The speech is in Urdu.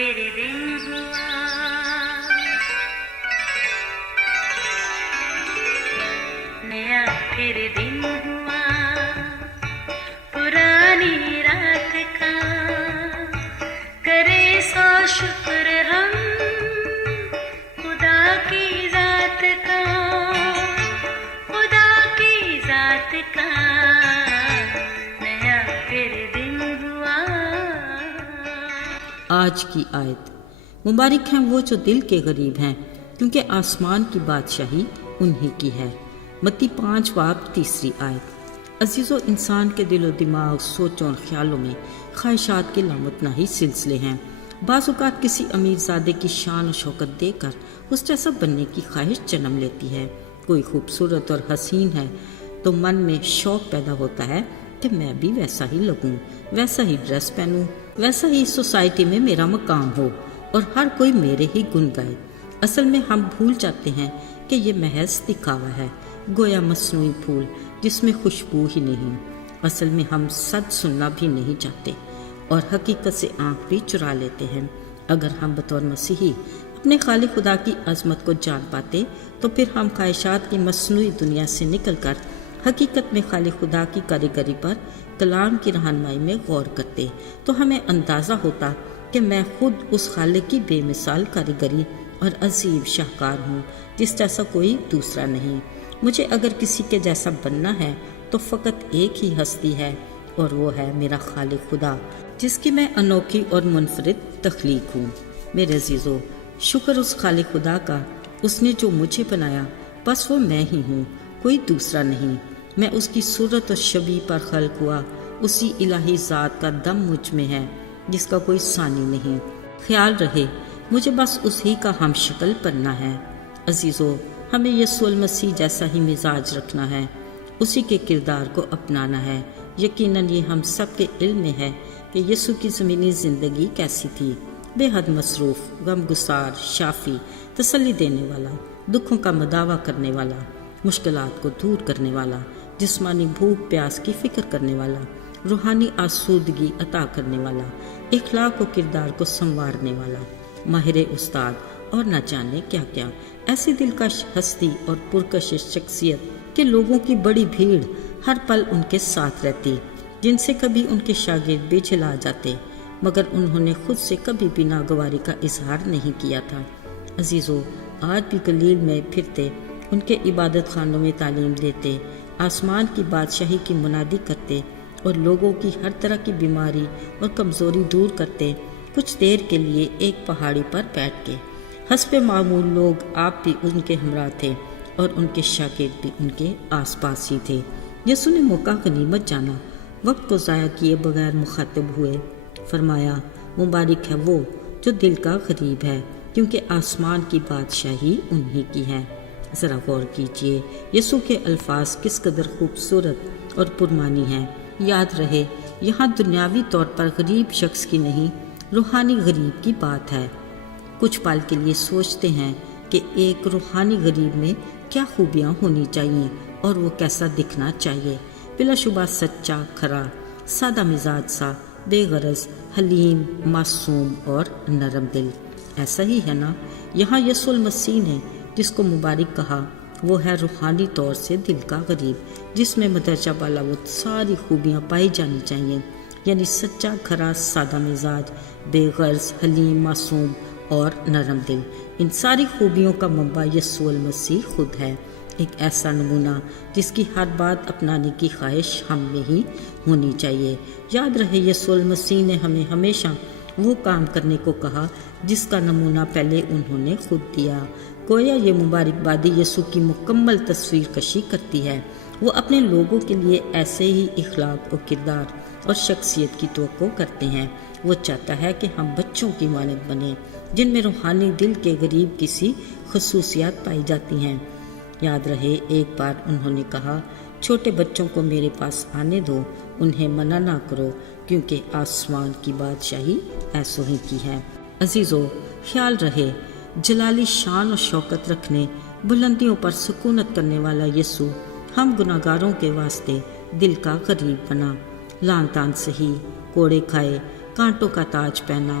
پھر دن ہوا، نیا پھر دن ہوا، پرانی رات کا کرے سو شکر ہم خدا کی ذات کا، خدا کی ذات کا نیا پھر دن ہوا۔ آج کی آیت: مبارک ہیں وہ جو دل کے غریب ہیں، کیونکہ آسمان کی بادشاہی انہی کی ہے۔ متی 5 باب 3 آیت۔ عزیزو، انسان کے دل و دماغ، سوچوں اور خیالوں میں خواہشات کے لامتناہی سلسلے ہیں۔ بعض اوقات کسی امیر زادے کی شان و شوکت دیکھ کر اس جیسا بننے کی خواہش جنم لیتی ہے۔ کوئی خوبصورت اور حسین ہے تو من میں شوق پیدا ہوتا ہے کہ میں بھی ویسا ہی لگوں، ویسا ہی ڈریس پہنوں، ویسا ہی سوسائٹی میں میرا مقام ہو اور ہر کوئی میرے ہی گن گائے۔ اصل میں ہم بھول جاتے ہیں کہ یہ محض دکھاوا ہے، گویا مصنوعی پھول جس میں خوشبو ہی نہیں۔ اصل میں ہم سچ سننا بھی نہیں چاہتے اور حقیقت سے آنکھ بھی چرا لیتے ہیں۔ اگر ہم بطور مسیحی اپنے خالق خدا کی عظمت کو جان پاتے تو پھر ہم خواہشات کی مصنوعی دنیا سے نکل کر حقیقت میں خالق خدا کی کاریگری پر کلام کی رہنمائی میں غور کرتے تو ہمیں اندازہ ہوتا کہ میں خود اس خالق کی بے مثال کاریگری اور عظیم شاہکار ہوں جس جیسا کوئی دوسرا نہیں۔ مجھے اگر کسی کے جیسا بننا ہے تو فقط ایک ہی ہستی ہے اور وہ ہے میرا خالق خدا، جس کی میں انوکھی اور منفرد تخلیق ہوں۔ میرے عزیزو، شکر اس خالق خدا کا، اس نے جو مجھے بنایا، بس وہ میں ہی ہوں، کوئی دوسرا نہیں۔ میں اس کی صورت اور شبیہ پر خلق ہوا، اسی الہی ذات کا دم مجھ میں ہے جس کا کوئی ثانی نہیں۔ خیال رہے، مجھے بس اسی کا ہم شکل بننا ہے۔ عزیزو، ہمیں یسوع المسیح جیسا ہی مزاج رکھنا ہے، اسی کے کردار کو اپنانا ہے۔ یقیناً یہ ہم سب کے علم میں ہے کہ یسوع کی زمینی زندگی کیسی تھی، بے حد مصروف، غم گسار، شافی، تسلی دینے والا، دکھوں کا مداوع کرنے والا، مشکلات کو دور کرنے والا، جسمانی بھوک پیاس کی فکر کرنے والا، روحانی آسودگی عطا کرنے والا، اخلاق و کردار کو سنوارنے والا، ماہر استاد اور نہ جانے کیا کیا۔ ایسی دلکش ہستی اور پرکشش شخصیت کہ لوگوں کی بڑی بھیڑ ہر پل ان کے ساتھ رہتی، جن سے کبھی ان کے شاگرد بے جلا جاتے، مگر انہوں نے خود سے کبھی بھی ناگواری کا اظہار نہیں کیا تھا۔ عزیزو، آج بھی گلیل میں پھرتے، ان کے عبادت خانوں میں تعلیم دیتے، آسمان کی بادشاہی کی منادی کرتے اور لوگوں کی ہر طرح کی بیماری اور کمزوری دور کرتے، کچھ دیر کے لیے ایک پہاڑی پر بیٹھ کے۔ حسب معمول لوگ آپ بھی ان کے ہمراہ تھے اور ان کے شاگرد بھی ان کے آس پاس ہی تھے۔ یسوع نے موقع غنیمت جانا، وقت کو ضائع کیے بغیر مخاطب ہوئے۔ فرمایا، مبارک ہے وہ جو دل کا غریب ہے، کیونکہ آسمان کی بادشاہی انہی کی ہے۔ ذرا غور کیجئے، یسوع کے الفاظ کس قدر خوبصورت اور پرمعنی ہیں۔ یاد رہے، یہاں دنیاوی طور پر غریب شخص کی نہیں، روحانی غریب کی بات ہے۔ کچھ پل کے لیے سوچتے ہیں کہ ایک روحانی غریب میں کیا خوبیاں ہونی چاہیے اور وہ کیسا دکھنا چاہیے۔ بلا شبہ سچا، کھرا، سادہ مزاج سا، بے غرض، حلیم، معصوم اور نرم دل۔ ایسا ہی ہے نا؟ یہاں یسوع المسیح نے جس کو مبارک کہا وہ ہے روحانی طور سے دل کا غریب، جس میں مدرجہ بالا وہ ساری خوبیاں پائی جانی چاہیے، یعنی سچا، کھرا، سادہ مزاج، بے غرض، حلیم، معصوم اور نرم دل۔ ان ساری خوبیوں کا منبع یسوع المسیح خود ہے، ایک ایسا نمونہ جس کی ہر بات اپنانے کی خواہش ہم میں ہی ہونی چاہیے۔ یاد رہے، یسوع المسیح نے ہمیں ہمیشہ وہ کام کرنے کو کہا جس کا نمونہ پہلے انہوں نے خود دیا۔ گویا یہ مبارکبادی یسوع کی مکمل تصویر کشی کرتی ہے۔ وہ اپنے لوگوں کے لیے ایسے ہی اخلاق و کردار اور شخصیت کی توقع کرتے ہیں۔ وہ چاہتا ہے کہ ہم بچوں کی مانند بنیں جن میں روحانی دل کے غریب کی سی خصوصیات پائی جاتی ہیں۔ یاد رہے، ایک بار انہوں نے کہا، چھوٹے بچوں کو میرے پاس آنے دو، انہیں منع نہ کرو، کیونکہ آسمان کی بادشاہی ایسوں ہی کی ہے۔ عزیزو، خیال رہے، جلالی شان و شوکت رکھنے، بلندیوں پر سکونت کرنے والا یسوع ہم گناہگاروں کے واسطے دل کا غریب بنا، لان تان سہی، کوڑے کھائے، کانٹوں کا تاج پہنا